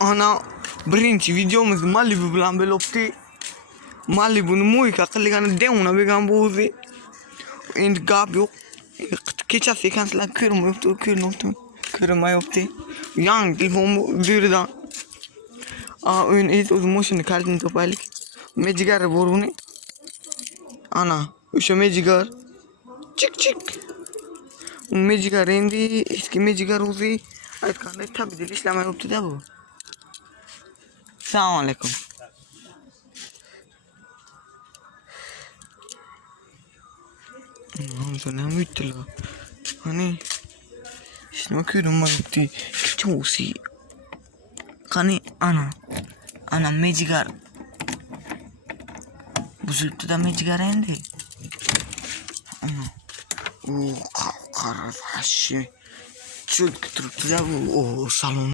Ana birinchi videomuz Malibu bilan bo'lib o'tdi. Malibu'ni mo'yka qilgani devona bo'lgan bo'ldi. Endi gap yo'q. Kechasi ekan sizlar ko'rmayapti. Yangi telefon bu yerdan. O'yin o'zi mashina kaltini topaylik. Mejigar bor uni. Ana o'sha mejigar. Chik. Mejigar endi eski mejigar o'zi aytgandek tabdil ishlamayapti-da bu. Assalomu alaykum. Sana mütla. Hani işte bakıyorum yaptı. Çoğusi. Hani ana mejigar. Bu zültü de mejigar endi. Ana. O kardeşim. Çok kötü ya bu salon.